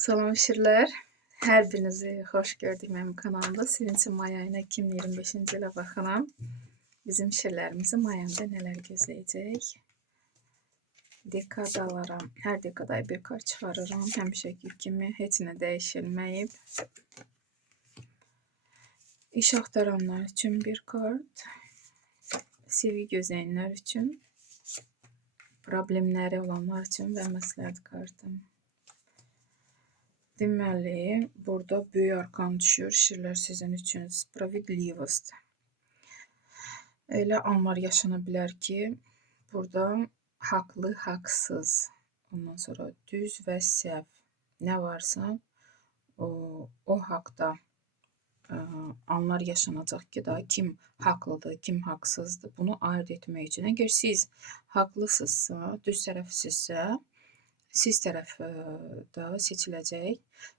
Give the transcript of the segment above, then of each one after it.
Salam şirlər. Hər birinizi xoş gördük mənim kanalımda. Sevinçli may ayına 2025-ci ilə baxıram. Bizim şirlərimizi may ayında nələr gözləyəcək? Dekadalara, hər dekadaya bir kart çıxarıram. Həmişəki kimi heç nə dəyişilməyib. İş axtaranlar üçün bir kart. Sevgi gözləyənlər üçün, problemləri olanlar üçün və məsləhət kartı. Deməli, burada böyük arkan düşür, şirlər sizin üçün spravedlivost. Elə anlar yaşana bilər ki, burada haqlı, haqsız, ondan sonra düz və səhv nə varsa, o haqda anlar yaşanacaq ki, da kim haqlıdır, kim haqsızdır, bunu ayırt etmək üçün. Əgər siz haqlısınızsa, düz tərəfsizsə, siz tərəfdə seçiləcək.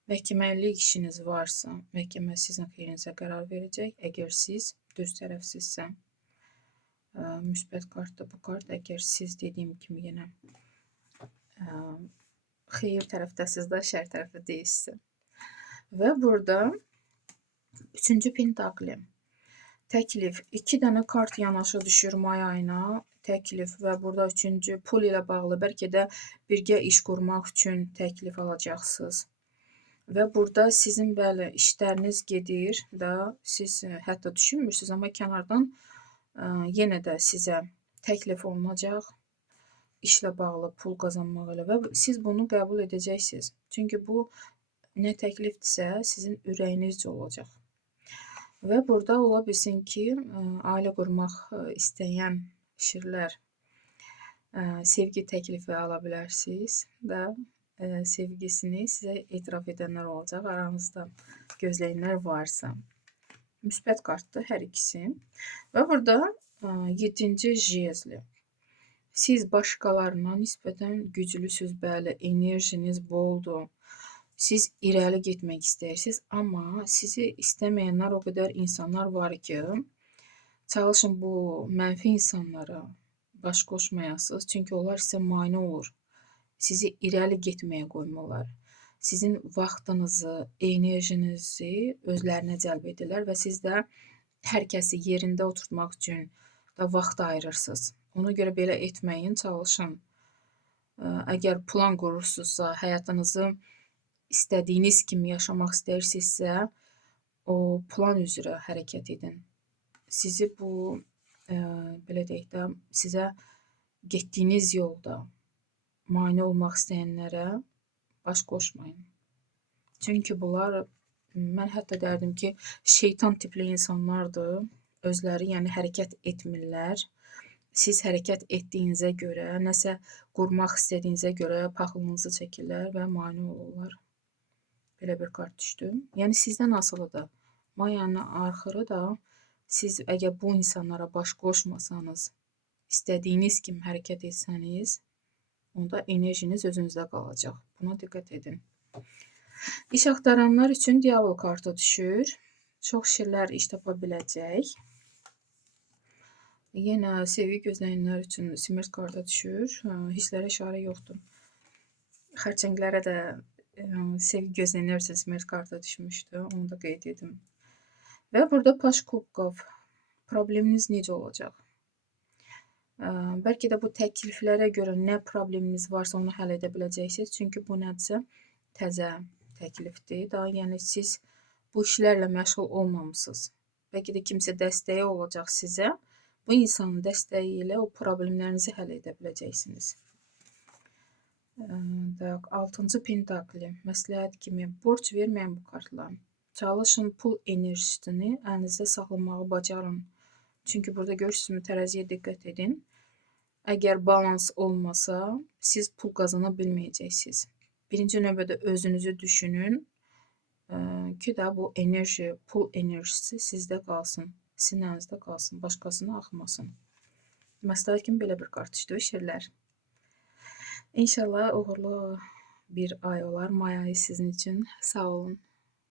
Məhkəməlik işiniz varsa, məhkəmə sizin xeyrinizə qərar verəcək. Əgər siz düz tərəfsizsə, müsbət kartda bu kart. Əgər siz dediyim kimi yenə xeyir tərəfdəsiz də, şər tərəfdə deyilsə. Və burada 3-cü pentakli. Təklif. 2 dənə kart yanaşı düşür may ayına. Təklif və burada 3-cü pul ilə bağlı bəlkə də birgə iş qurmaq üçün təklif alacaqsınız. Və burada sizin bəli işləriniz gedir də, siz hətta düşünmürsünüz, amma kənardan yenə də sizə təklif olunacaq işlə bağlı pul qazanmaq ilə və siz bunu qəbul edəcəksiniz. Çünki bu nə təklifdirsə sizin ürəyinizcə olacaq. Və burada ola bilsin ki, ailə qurmaq istəyən şirlər sevgi təklifi ala bilərsiniz və sevgisini sizə etiraf edənlər olacaq, aranızda gözləyənlər varsa. Müsbət kartdır hər ikisi. Və burada 7-ci jezli. Siz başqalarına nisbətən güclüsüz, bəli, enerjiniz boldur. Siz irəli getmək istəyirsiniz, amma sizi istəməyənlər o qədər insanlar var ki, çalışın bu mənfi insanlara baş qoşmayasınız. Çünki onlar sizə mane olur. Sizi irəli getməyə qoymurlar. Sizin vaxtınızı, enerjinizi özlərinə cəlb edirlər və siz də hər kəsi yerində oturtmaq üçün da vaxt ayırırsınız. Ona görə belə etməyin, çalışın. Əgər plan qurursunuzsa, həyatınızı istədiyiniz kimi yaşamaq istəyirsinizsə, o plan üzrə hərəkət edin. Sizi bu, belə deyək də, sizə getdiyiniz yolda mane olmaq istəyənlərə baş qoşmayın. Çünki bunlar, mən hətta dərdim ki, şeytan tipli insanlardır. Özləri, yəni hərəkət etmirlər. Siz hərəkət etdiyinizə görə, nəsə qurmaq istədiyinizə görə paxılınızı çəkirlər və mane olurlar. Belə bir kart düşdü. Yəni sizdən asılıdır. May ayının axırı da siz əgər bu insanlara baş qoşmasanız, istədiyiniz kimi hərəkət etsəniz, onda enerjiniz özünüzdə qalacaq. Buna diqqət edin. İş axtaranlar üçün diabol kartı düşür. Çox şirlər iş tapa biləcək. Yenə sevgi gözləyənlər üçün smert kartı düşür. Hisslərə işarə yoxdur. Xərçənglərə də sevgi gözləyənlər üçün smert kartı düşmüşdü. Onu da qeyd edim. Və burada paş kubkov. Probleminiz necə olacaq? Bəlkə də bu təkliflərə görə nə probleminiz varsa onu həll edə biləcəksiniz. Çünki bu nədirsə təzə təklifdir. Daha yəni siz bu işlərlə məşğul olmamısınız. Bəlkə də kimsə dəstəyi olacaq sizə. Bu insanın dəstəyi ilə o problemlərinizi həll edə biləcəksiniz. 6-cı pentakli. Məsləhət kimi borc verməyin bu kartlar. Çalışın pul enerjisini əlinizdə saxlamağı bacarın. Çünki burada görürsünüzmü, tərəziyə diqqət edin. Əgər balans olmasa, siz pul qazana bilməyəcəksiniz. Birinci növbədə özünüzü düşünün ki, da bu enerji, pul enerjisi sizdə qalsın, sizin əlinizdə qalsın, başqasına axmasın. Məsləhət kimi belə bir kart düşdü, şirlər. İnşallah uğurlu bir ay olar, may ayı sizin üçün. Sağ olun.